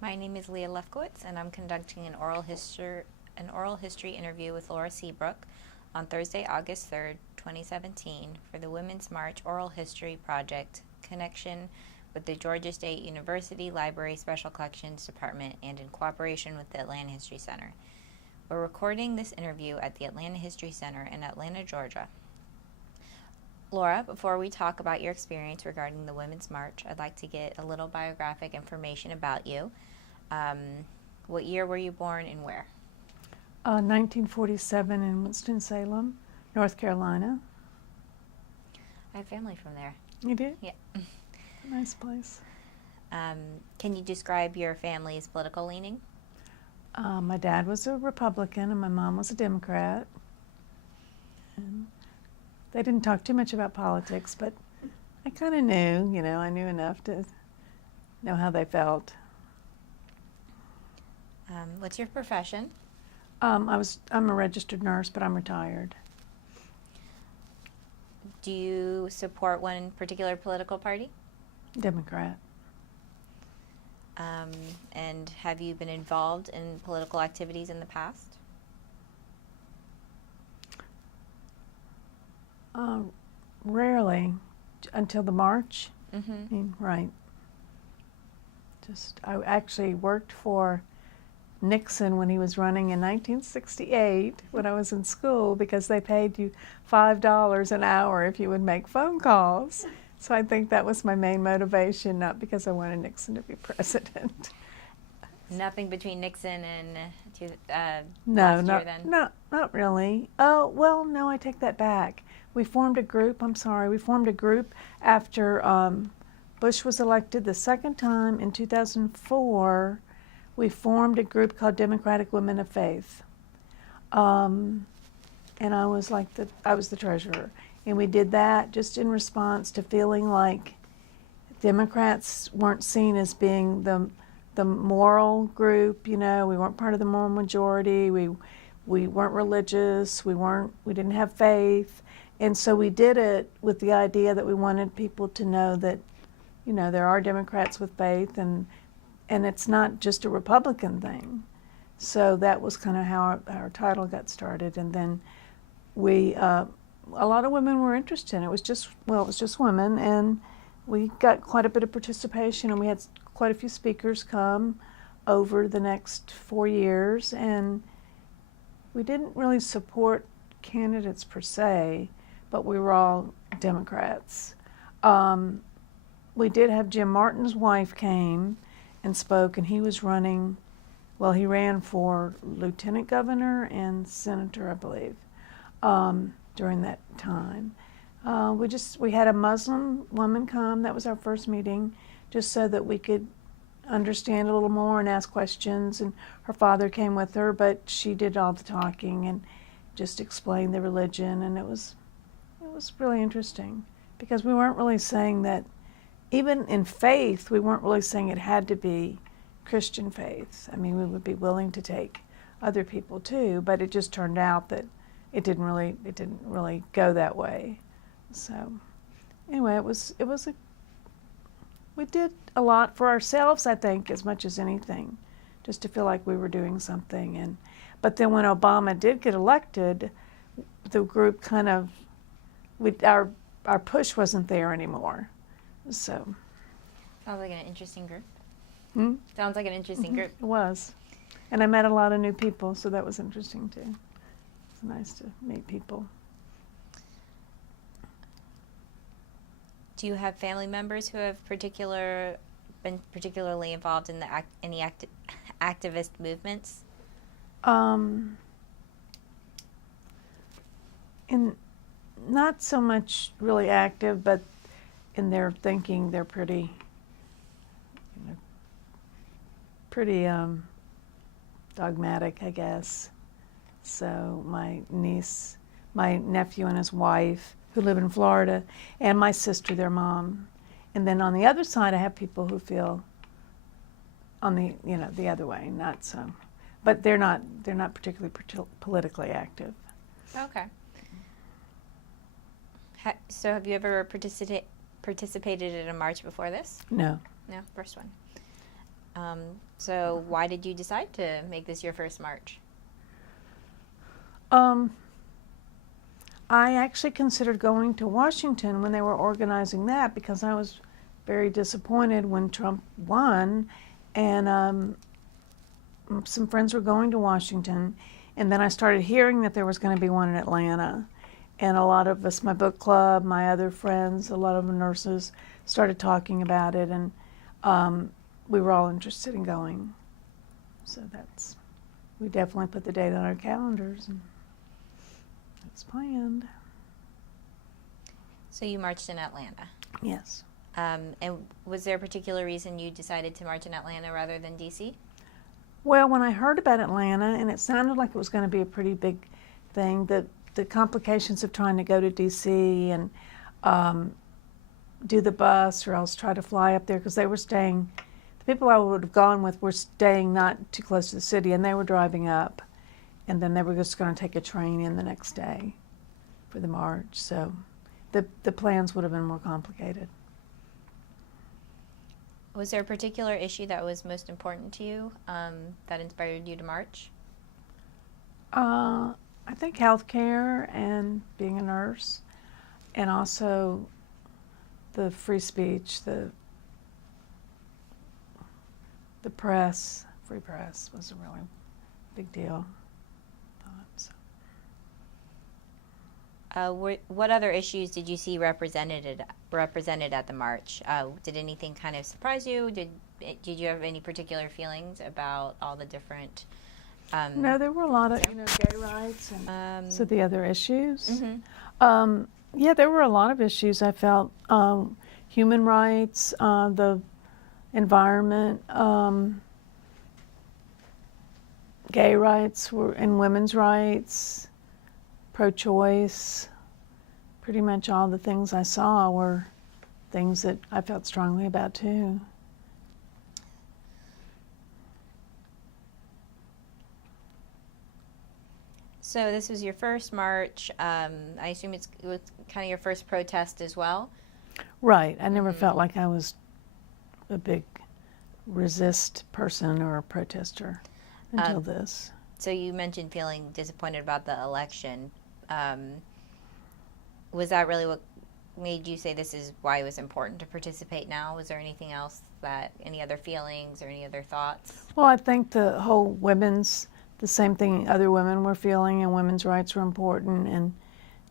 My name is Leah Lefkowitz, and I'm conducting an oral history interview with Laura Seabrook on Thursday, August 3rd, 2017, for the Women's March Oral History Project connection with the Georgia State University Library Special Collections Department and in cooperation with the Atlanta History Center. We're recording this interview at the Atlanta History Center in Atlanta, Georgia. Laura, before we talk about your experience regarding the Women's March, I'd like to get a little biographic information about you. What year were you born and where? 1947 in Winston-Salem, North Carolina. I have family from there. You do? Yeah. Nice place. Can you describe your family's political leaning? My dad was a Republican and my mom was a Democrat. And they didn't talk too much about politics, but I kind of knew, I knew enough to know how they felt. What's your profession? I'm a registered nurse, but I'm retired. Do you support one particular political party? Democrat. And have you been involved in political activities in the past? Rarely, until the march. Mm-hmm. Right. I actually worked for Nixon when he was running in 1968 when I was in school, because they paid you $5 an hour if you would make phone calls. So I think that was my main motivation, not because I wanted Nixon to be president. Nothing between Nixon and No, last year then? not really. Oh, well, no, I take that back. We formed a group after Bush was elected the second time in 2004. We formed a group called Democratic Women of Faith. And I was the treasurer. And we did that just in response to feeling like Democrats weren't seen as being the moral group, we weren't part of the moral majority, we weren't religious, we didn't have faith. And so we did it with the idea that we wanted people to know that, there are Democrats with faith, and it's not just a Republican thing. So that was kind of how our title got started. And then a lot of women were interested in it. It was just women, and we got quite a bit of participation, and we had quite a few speakers come over the next 4 years. And we didn't really support candidates per se, but we were all Democrats. We did have Jim Martin's wife came and spoke, and he was running, he ran for lieutenant governor and senator, I believe, during that time. We had a Muslim woman come. That was our first meeting, just so that we could understand a little more and ask questions. And her father came with her, but she did all the talking and just explained the religion. And it was really interesting, because we weren't really saying that, even in faith, we weren't really saying it had to be Christian faith. I mean, we would be willing to take other people too, but it just turned out that it didn't really go that way. So anyway, we did a lot for ourselves, I think, as much as anything, just to feel like we were doing something. But then when Obama did get elected, the group our push wasn't there anymore. So Sounds like an interesting group. Sounds like an interesting group. It was. And I met a lot of new people, so that was interesting too. It's nice to meet people. Do you have family members who have been particularly involved in any activist movements? Not so much really active, but in their thinking, they're pretty dogmatic, I guess. So my nephew and his wife, who live in Florida, and my sister, their mom. And then on the other side, I have people who feel on the other way, not so. But they're not particularly politically active. Okay. So have you ever participated in a march before this? No. No, first one. So why did you decide to make this your first march? Um, I actually considered going to Washington when they were organizing that because I was very disappointed when Trump won, and some friends were going to Washington, and then I started hearing that there was going to be one in Atlanta, and a lot of us, my book club, my other friends, a lot of the nurses started talking about it, and we were all interested in going. So we definitely put the date on our calendars, and it's planned. So you marched in Atlanta. Yes. And was there a particular reason you decided to march in Atlanta rather than D.C.? Well, when I heard about Atlanta, and it sounded like it was going to be a pretty big thing, the complications of trying to go to D.C. and do the bus or else try to fly up there, because they were staying, the people I would have gone with were staying not too close to the city, and they were driving up, and then they were just going to take a train in the next day for the march. So the plans would have been more complicated. Was there a particular issue that was most important to you that inspired you to march? I think healthcare and being a nurse, and also the free speech, the press, free press was a really big deal. What other issues did you see represented at the march? Did anything kind of surprise you? Did you have any particular feelings about all the different? No, there were a lot of gay rights and so the other issues. Mm-hmm. Yeah, there were a lot of issues. I felt human rights, the environment, gay rights and women's rights, pro-choice. Pretty much all the things I saw were things that I felt strongly about too. So this was your first march. I assume it was kind of your first protest as well? Right. I never felt like I was a big resist person or a protester until this. So you mentioned feeling disappointed about the election. Was that really what made you say this is why it was important to participate now? Was there anything else, any other feelings or any other thoughts? Well, I think the whole the same thing other women were feeling, and women's rights were important, and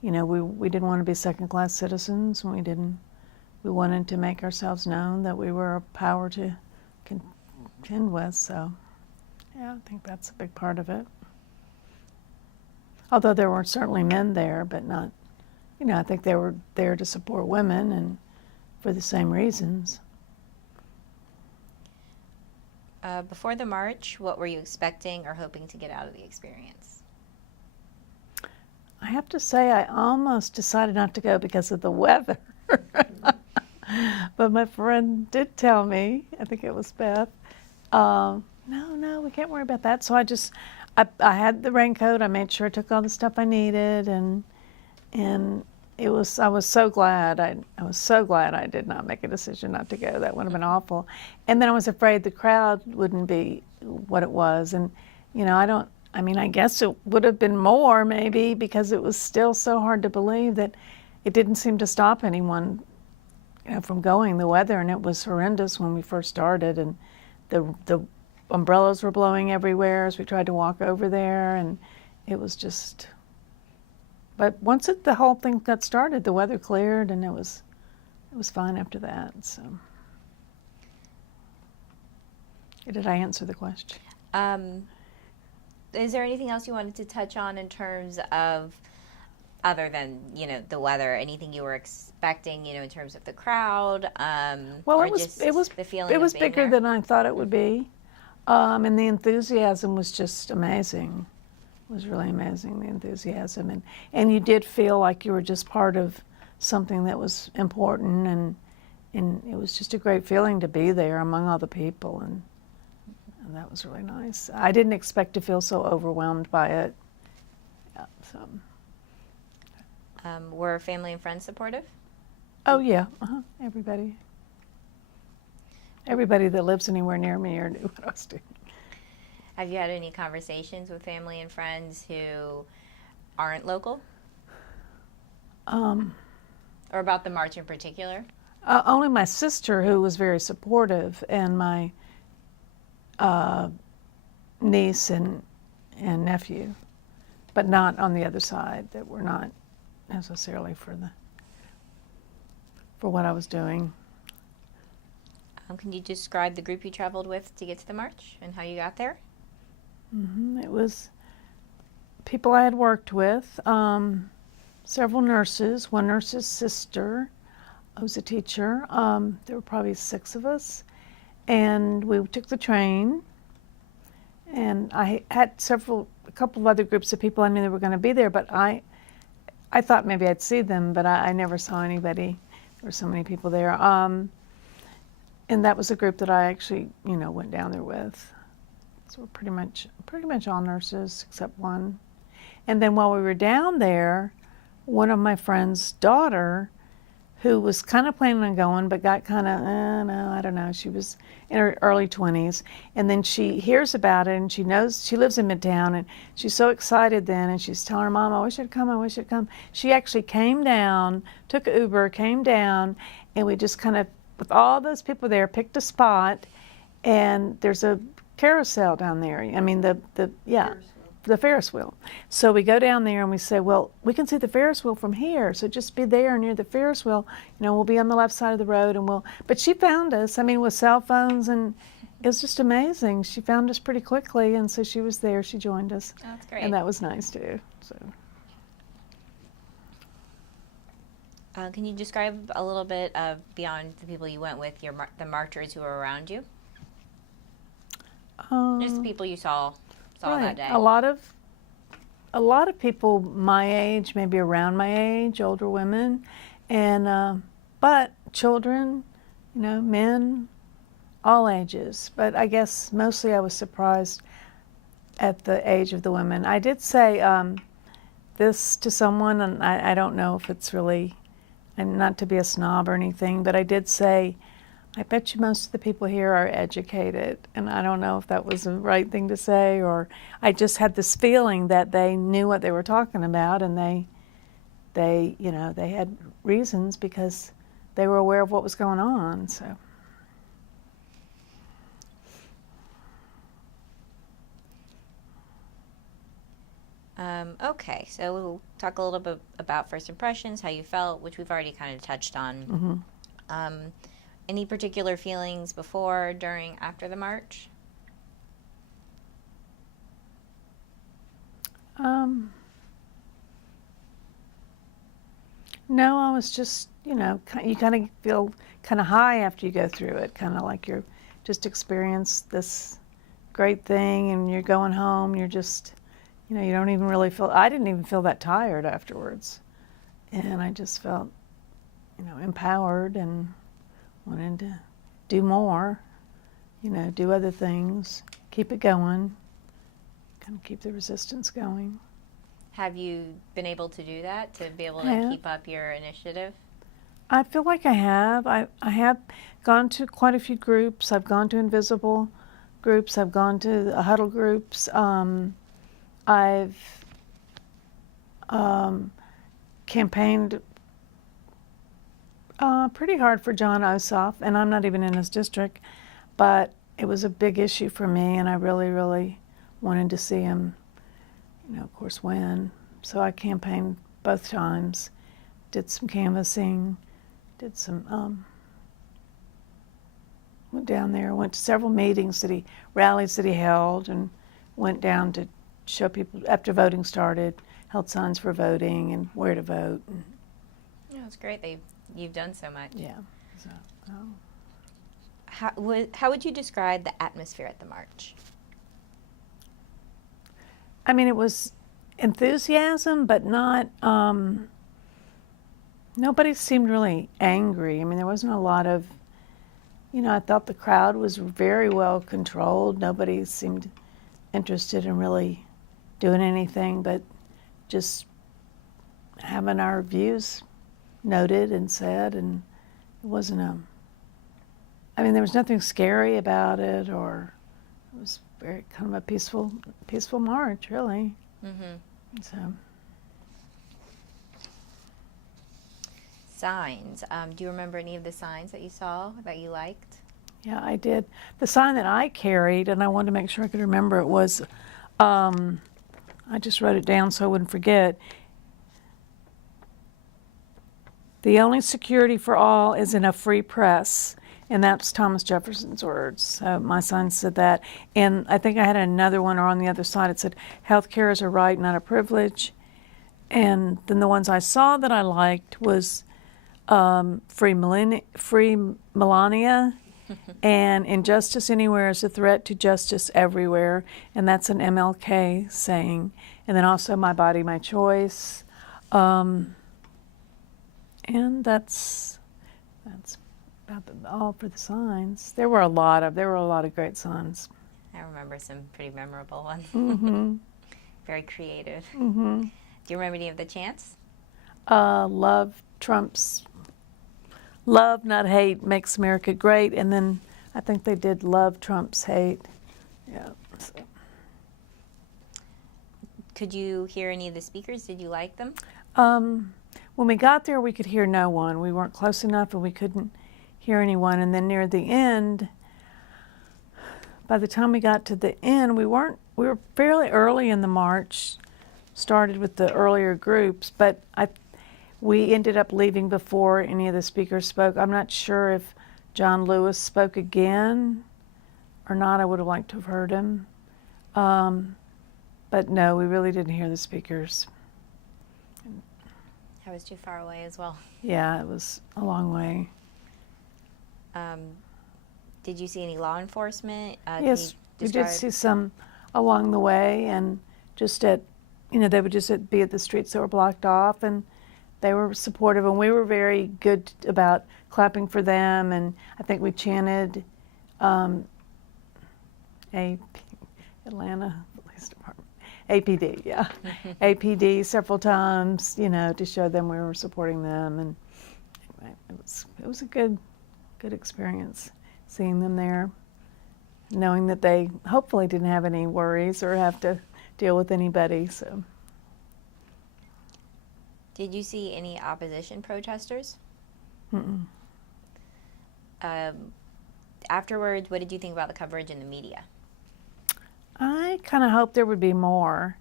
we didn't want to be second-class citizens, and we wanted to make ourselves known that we were a power to contend with. So yeah, I think that's a big part of it. Although there were certainly men there, but not, I think they were there to support women and for the same reasons. Before the march, what were you expecting or hoping to get out of the experience? I have to say I almost decided not to go because of the weather. But my friend did tell me, I think it was Beth, no, we can't worry about that. So I had the raincoat. I made sure I took all the stuff I needed, and I was so glad. I was so glad I did not make a decision not to go. That would have been awful. And then I was afraid the crowd wouldn't be what it was. And I guess it would have been more maybe, because it was still so hard to believe that it didn't seem to stop anyone from going, the weather, and it was horrendous when we first started, and the umbrellas were blowing everywhere as we tried to walk over there, and it was just, but once the whole thing got started, the weather cleared, and it was fine after that. So did I answer the question? Is there anything else you wanted to touch on in terms of, other than the weather, anything you were expecting in terms of the crowd? Well, or it was just the feeling it was of being bigger there? than I thought it would be, and the enthusiasm was just amazing. It was really amazing, the enthusiasm, and you did feel like you were just part of something that was important, and it was just a great feeling to be there among all the people, and that was really nice. I didn't expect to feel so overwhelmed by it. Yeah, so. Were family and friends supportive? Oh yeah, everybody. everybody that lives anywhere near me or knew what I was doing. Have you had any conversations with family and friends who aren't local? Or about the march in particular? Only my sister, who was very supportive, and my niece and nephew, but not on the other side, that were not necessarily for what I was doing. Can you describe the group you traveled with to get to the march and how you got there? It was people I had worked with, several nurses, one nurse's sister, I was a teacher. There were probably 6 of us, and we took the train, and I had a couple of other groups of people I knew that were going to be there, but I thought maybe I'd see them, but I never saw anybody. There were so many people there. And that was a group that I actually, went down there with. So we're pretty much all nurses except one. And then while we were down there, one of my friend's daughter, who was kind of planning on going, but got kind of, no, I don't know. She was in her early 20s. And then she hears about it, and she knows, she lives in Midtown, and she's so excited then, and she's telling her mom, I wish I'd come, I wish I'd come. She actually came down, took an Uber, came down, and we just kind of, with all those people there, picked a spot, and there's a carousel down there. I mean, the Ferris wheel. So we go down there and we say, well, we can see the Ferris wheel from here, so just be there near the Ferris wheel. We'll be on the left side of the road, and but she found us, with cell phones, and it was just amazing. She found us pretty quickly, and so she was there, she joined us. Oh, that's great. And that was nice too. So. Can you describe a little bit beyond the people you went with, the marchers who were around you? Just the people you saw right. that day. A lot of people my age, maybe around my age, older women, and but children, men, all ages. But I guess mostly I was surprised at the age of the women. I did say this to someone, and I don't know if it's really, and not to be a snob or anything, but I did say, I bet you most of the people here are educated. And I don't know if that was the right thing to say, or I just had this feeling that they knew what they were talking about, and they had reasons because they were aware of what was going on. So. Okay, so we'll talk a little bit about first impressions, how you felt, which we've already kind of touched on. Mm-hmm. Any particular feelings before, during, after the march? No, I was just, you kind of feel kind of high after you go through it, kind of like you're just experienced this great thing, and you're going home, you're just, you don't even really feel, I didn't even feel that tired afterwards. And I just felt, empowered and wanted to do more, do other things, keep it going, kind of keep the resistance going. Have you been able to do that, to be able to keep up your initiative? I feel like I have. I have gone to quite a few groups. I've gone to invisible groups. I've gone to huddle groups. I've campaigned pretty hard for John Ossoff, and I'm not even in his district, but it was a big issue for me, and I really, really wanted to see him, of course, win. So I campaigned both times, did some canvassing, did some, went down there, went to several meetings, rallies that he held, and went down to show people, after voting started, held signs for voting and where to vote. Yeah, it's great. You've done so much. Yeah. So, How would you describe the atmosphere at the march? I mean, it was enthusiasm, but not, nobody seemed really angry. I mean, there wasn't a lot of, I thought the crowd was very well controlled. Nobody seemed interested in really doing anything but just having our views noted and said, and it wasn't I mean, there was nothing scary about it, or it was very kind of a peaceful march, really. Mm-hmm. So, Signs. Do you remember any of the signs that you saw that you liked? yeah, I did. The sign that I carried, and I wanted to make sure I could remember it, was, I just wrote it down so I wouldn't forget. The only security for all is in a free press. And that's Thomas Jefferson's words. So my sign said that. And I think I had another one, or on the other side, it said, healthcare is a right, not a privilege. And then the ones I saw that I liked was free Melania, and injustice anywhere is a threat to justice everywhere. And that's an MLK saying. And then also my body, my choice. And that's about all for the signs. There were a lot of great signs. I remember some pretty memorable ones. Mm-hmm. Very creative. Mm-hmm. Do you remember any of the chants? Love Trump's love, not hate, makes America great. And then I think they did love Trump's hate. Yeah. So. Could you hear any of the speakers? Did you like them? When we got there, we could hear no one. We weren't close enough, and we couldn't hear anyone. And then near the end, by the time we got to the end, we were fairly early in the march, started with the earlier groups, but we ended up leaving before any of the speakers spoke. I'm not sure if John Lewis spoke again or not. I would have liked to have heard him. But no, we really didn't hear the speakers. I was too far away as well. Yeah, it was a long way. Did you see any law enforcement? Yes, we did see some along the way, and just at, they would just be at the streets that were blocked off, and they were supportive, and we were very good about clapping for them, and I think we chanted Atlanta Police Department, APD, yeah, APD several times, to show them we were supporting them, and anyway, it was a good experience seeing them there, knowing that they hopefully didn't have any worries or have to deal with anybody. So, did you see any opposition protesters? Mm-mm. Afterwards, what did you think about the coverage in the media? I kind of hoped there would be more,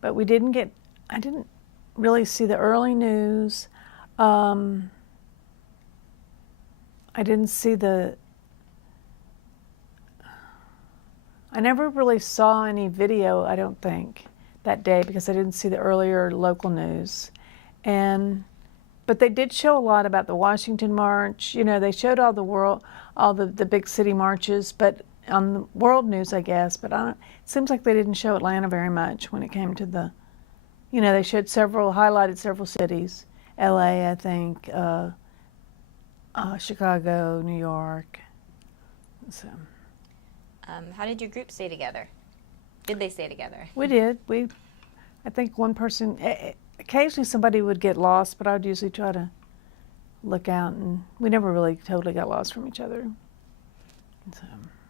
but I didn't really see the early news. I didn't see I never really saw any video, I don't think, that day, because I didn't see the earlier local news. But they did show a lot about the Washington March. They showed all the big city marches, but on the world news, I guess. But it seems like they didn't show Atlanta very much when it came to the, they showed highlighted several cities, LA, I think, Chicago, New York. So. How did your group stay together? Did they stay together? We did. I think one person, occasionally somebody would get lost, but I would usually try to look out, and we never really totally got lost from each other. So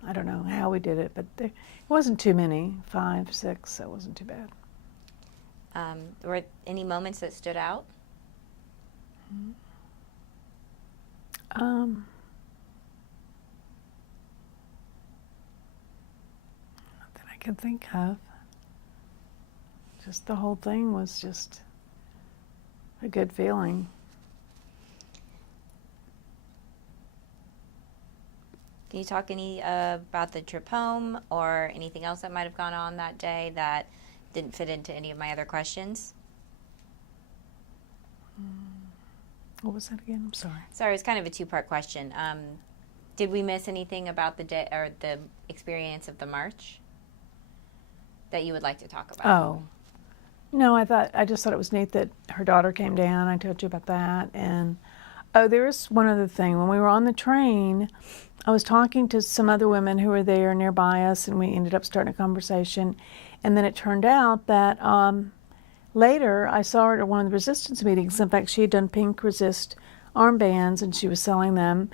I don't know how we did it, but it wasn't too many, 5, 6, so it wasn't too bad. Were any moments that stood out? Not that I can think of. Just the whole thing was just a good feeling. Can you talk about the trip home or anything else that might have gone on that day that didn't fit into any of my other questions? What was that again? I'm sorry. Sorry, it was kind of a two-part question. Did we miss anything about the day or the experience of the march that you would like to talk about? Oh, no, I just thought it was neat that her daughter came down. I told you about that. And there was one other thing. When we were on the train, I was talking to some other women who were there nearby us, and we ended up starting a conversation. And then it turned out that later I saw her at one of the resistance meetings. In fact, she had done pink resist armbands, and she was selling them.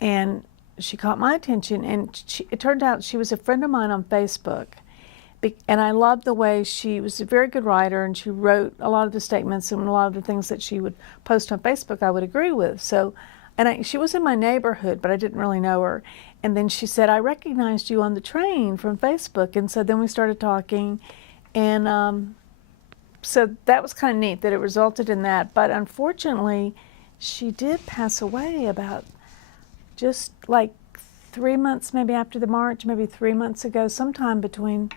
And she caught my attention, and it turned out she was a friend of mine on Facebook. And I loved the way she was a very good writer, and she wrote a lot of the statements, and a lot of the things that she would post on Facebook I would agree with. So, she was in my neighborhood, but I didn't really know her. And then she said, I recognized you on the train from Facebook. And so then we started talking, and so that was kind of neat that it resulted in that. But unfortunately, she did pass away about just like 3 months maybe after the march, maybe 3 months ago, sometime between.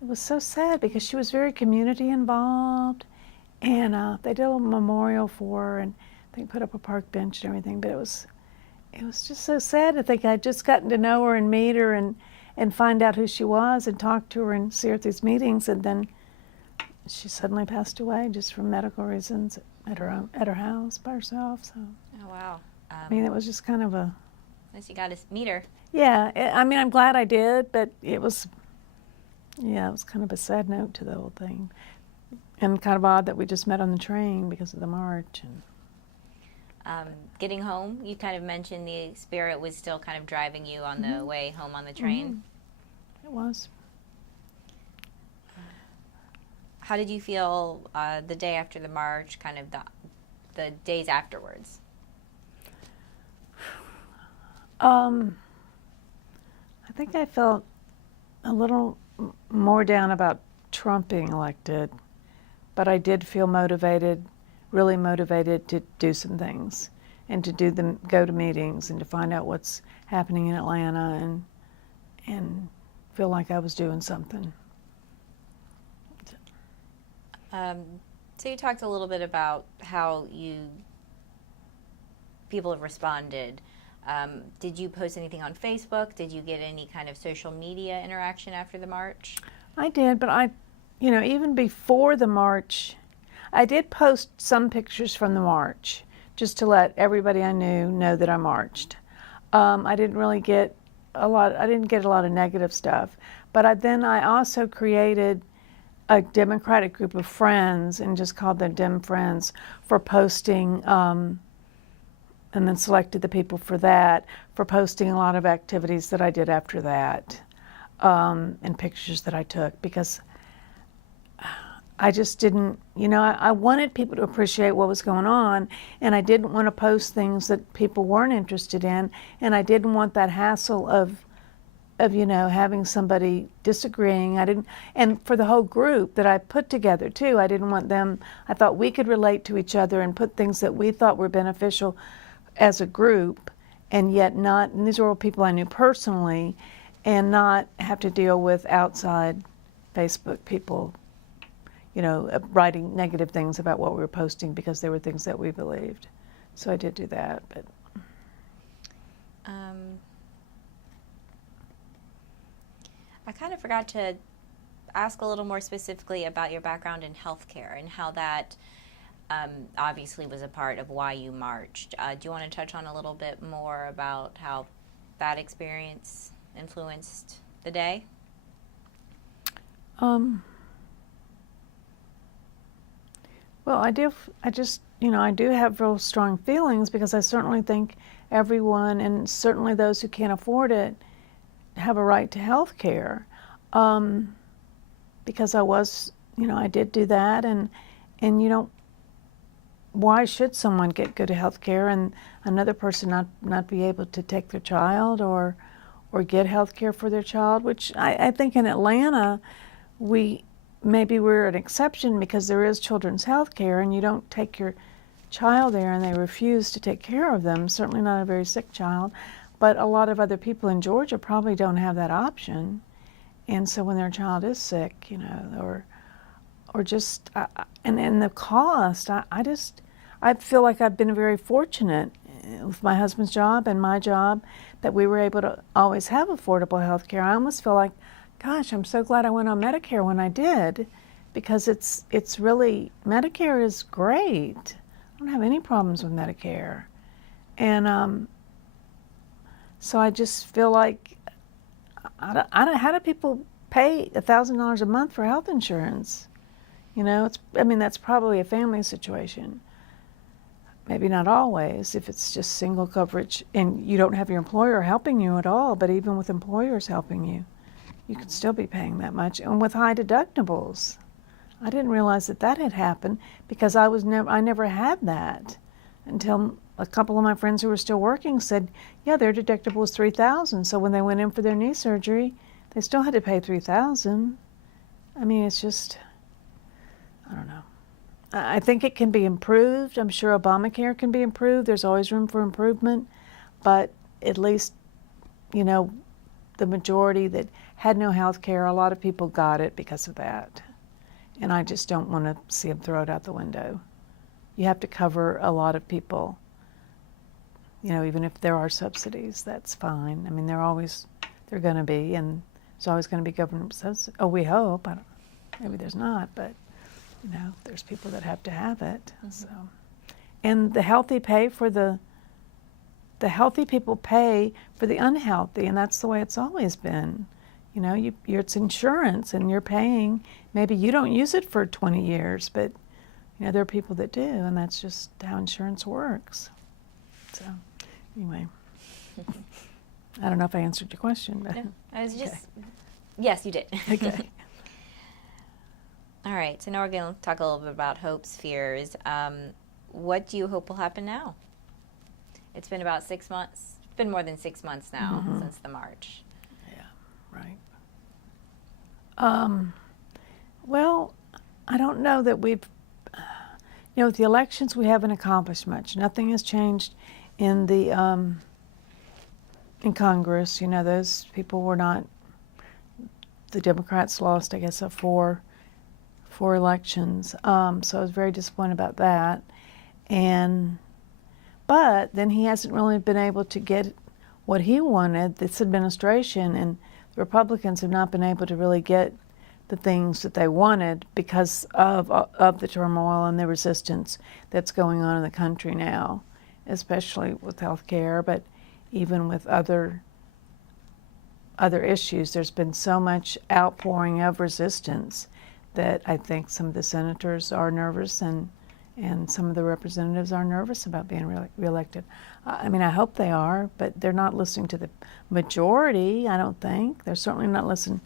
It was so sad because she was very community involved, and they did a little memorial for her, and they put up a park bench and everything. But it was just so sad to think I'd just gotten to know her and meet her and find out who she was and talk to her and see her at these meetings, and then she suddenly passed away just for medical reasons at her house by herself. So. Oh wow. I mean, it was just kind of a. At least you got to meet her. Yeah, I mean, I'm glad I did, but it was. Yeah, it was kind of a sad note to the whole thing. And kind of odd that we just met on the train because of the march. And getting home, you kind of mentioned the spirit was still kind of driving you on the way home on the train. It was. How did you feel the day after the march, kind of the days afterwards? I think I felt a little more down about Trump being elected, but I did feel motivated, really motivated to do some things and to go to meetings and to find out what's happening in Atlanta and feel like I was doing something. So you talked a little bit about how people have responded. Did you post anything on Facebook? Did you get any kind of social media interaction after the march? I did, but even before the march, I did post some pictures from the march just to let everybody I knew know that I marched. I didn't really get a lot of negative stuff, but then I also created a Democratic group of friends and just called them Dem Friends for posting, and then selected the people for that, for posting a lot of activities that I did after that, and pictures that I took, because I just didn't, I wanted people to appreciate what was going on, and I didn't want to post things that people weren't interested in, and I didn't want that hassle of having somebody disagreeing. And for the whole group that I put together too, I didn't want them, I thought we could relate to each other and put things that we thought were beneficial as a group, and yet not, and these are all people I knew personally, and not have to deal with outside Facebook people, writing negative things about what we were posting because they were things that we believed. So I did do that, but. I kind of forgot to ask a little more specifically about your background in healthcare and how that obviously was a part of why you marched. Do you want to touch on a little bit more about how that experience influenced the day? Well, I do have real strong feelings, because I certainly think everyone, and certainly those who can't afford it, have a right to health care. Because I did do that, and why should someone get good health care and another person not be able to take their child or get health care for their child? Which I think in Atlanta, we're an exception, because there is children's health care, and you don't take your child there and they refuse to take care of them, certainly not a very sick child. But a lot of other people in Georgia probably don't have that option. And so when their child is sick, or just, and the cost, I feel like I've been very fortunate with my husband's job and my job that we were able to always have affordable health care. I almost feel like, gosh, I'm so glad I went on Medicare when I did, because it's really, Medicare is great. I don't have any problems with Medicare. And so I just feel like, how do people pay $1,000 a month for health insurance? That's probably a family situation. maybe not always, if it's just single coverage and you don't have your employer helping you at all, but even with employers helping you, you can still be paying that much. And with high deductibles, I didn't realize that that had happened because I never had that until a couple of my friends who were still working said, yeah, their deductible was $3,000. So when they went in for their knee surgery, they still had to pay $3,000. I mean, it's just, I don't know. I think it can be improved. I'm sure Obamacare can be improved. There's always room for improvement. But at least, you know, the majority that had no health care, a lot of people got it because of that. And I just don't want to see them throw it out the window. You have to cover a lot of people. You know, even if there are subsidies, that's fine. I mean, they're going to be, and there's always going to be government subsidies. Oh, we hope. Maybe there's not, but, you know, there's people that have to have it. Mm-hmm. So, and the healthy people pay for the unhealthy, and that's the way it's always been. You know, it's insurance, and you're paying. Maybe you don't use it for 20 years, but, you know, there are people that do, and that's just how insurance works. So, anyway, I don't know if I answered your question. But no, I was just, okay. Yes, you did. Okay. All right, so now we're going to talk a little bit about hopes, fears. What do you hope will happen now? It's been about 6 months. It's been more than 6 months now since the march. Yeah, right. Well, I don't know that we've, you know, with the elections we haven't accomplished much. Nothing has changed in the in Congress. You know, those people were not. The Democrats lost, I guess, 4 elections. So I was very disappointed about that. But then he hasn't really been able to get what he wanted. This administration and the Republicans have not been able to really get the things that they wanted because of the turmoil and the resistance that's going on in the country now, especially with health care, but even with other issues. There's been so much outpouring of resistance that I think some of the senators are nervous and some of the representatives are nervous about being reelected. I mean, I hope they are, but they're not listening to the majority, I don't think. They're certainly not listening.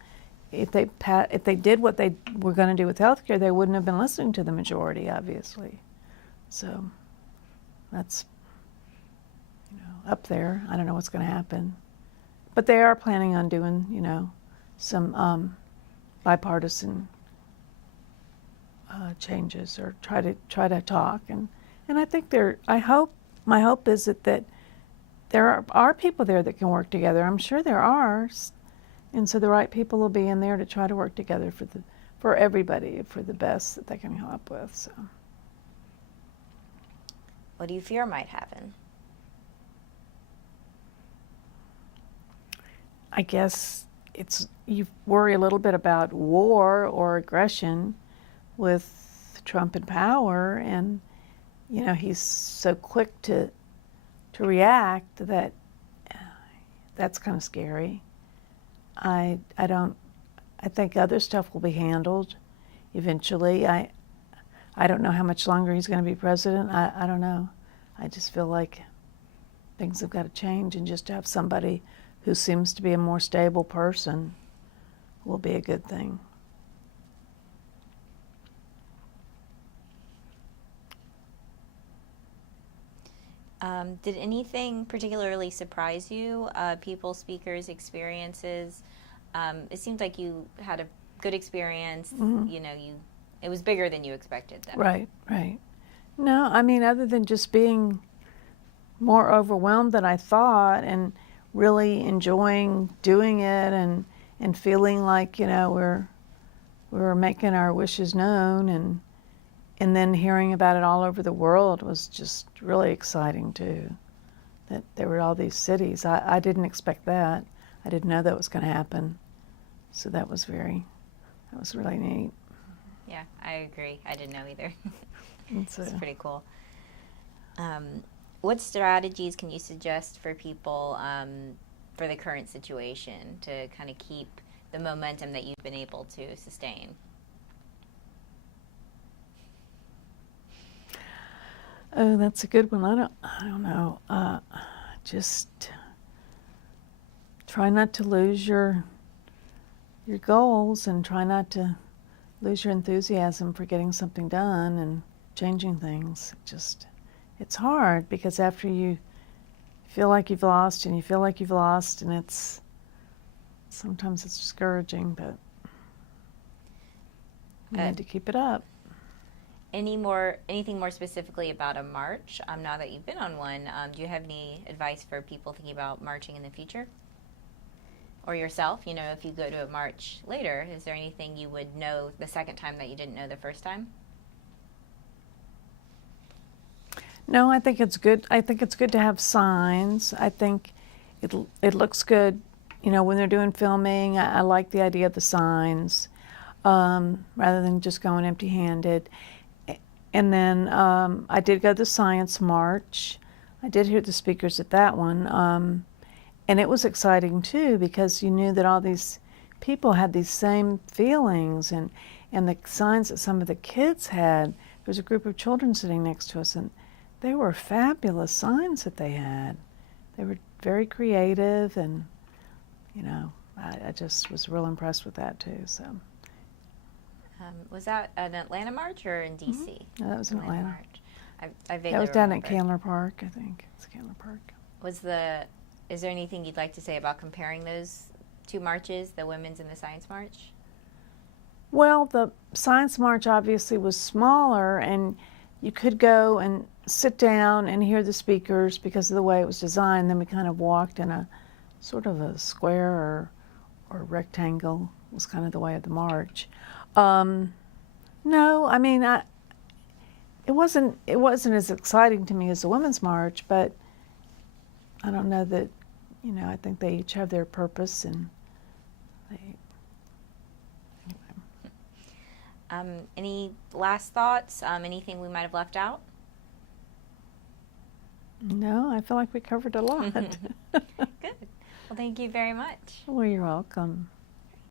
If they did what they were going to do with health care, they wouldn't have been listening to the majority, obviously. So that's, you know, up there. I don't know what's going to happen. But they are planning on doing, you know, some bipartisan changes, or try to talk, and I think my hope is that there are people there that can work together. I'm sure there are, and so the right people will be in there to try to work together for everybody, for the best that they can come up with. So, what do you fear might happen? I guess you worry a little bit about war or aggression with Trump in power, and you know he's so quick to react that that's kind of scary. I think other stuff will be handled eventually. I don't know how much longer he's going to be president. I don't know. I just feel like things have got to change, and just to have somebody who seems to be a more stable person will be a good thing. Did anything particularly surprise you? People, speakers, experiences? It seems like you had a good experience. Mm-hmm. You know, it was bigger than you expected, though. Right. No, I mean, other than just being more overwhelmed than I thought, and really enjoying doing it, and feeling like, you know, we're making our wishes known, and then hearing about it all over the world was just really exciting too. That there were all these cities. I didn't expect that. I didn't know that was going to happen. So that was really neat. Yeah, I agree. I didn't know either. It's pretty cool. What strategies can you suggest for people for the current situation to kind of keep the momentum that you've been able to sustain? Oh, that's a good one. I don't know. Just try not to lose your goals, and try not to lose your enthusiasm for getting something done and changing things. It's hard, because after you feel like you've lost and you feel like you've lost, and sometimes it's discouraging, but you need to keep it up. Anything more specifically about a march? Now that you've been on one, do you have any advice for people thinking about marching in the future? Or yourself, if you go to a march later, is there anything you would know the second time that you didn't know the first time? No, I think it's good. I think it's good to have signs. I think it looks good, when they're doing filming. I like the idea of the signs, rather than just going empty-handed. And then I did go to the science march. I did hear the speakers at that one. And it was exciting too, because you knew that all these people had these same feelings, and the signs that some of the kids had. There was a group of children sitting next to us, and they were fabulous signs that they had. They were very creative, and I just was real impressed with that too. So. Was that an Atlanta march or in D.C.? Mm-hmm. No, that was in Atlanta. March. I vaguely That was down remember. at Candler Park, I think. It's Candler Park. Is there anything you'd like to say about comparing those two marches, the women's and the science march? Well, the science march obviously was smaller, and you could go and sit down and hear the speakers because of the way it was designed. Then we kind of walked in a sort of a square or rectangle. It was kind of the way of the march. No, I mean, it wasn't as exciting to me as the women's march, but I don't know that, I think they each have their purpose, and anyway. Any last thoughts? Anything we might have left out? No, I feel like we covered a lot. Good. Well, thank you very much. Well, you're welcome.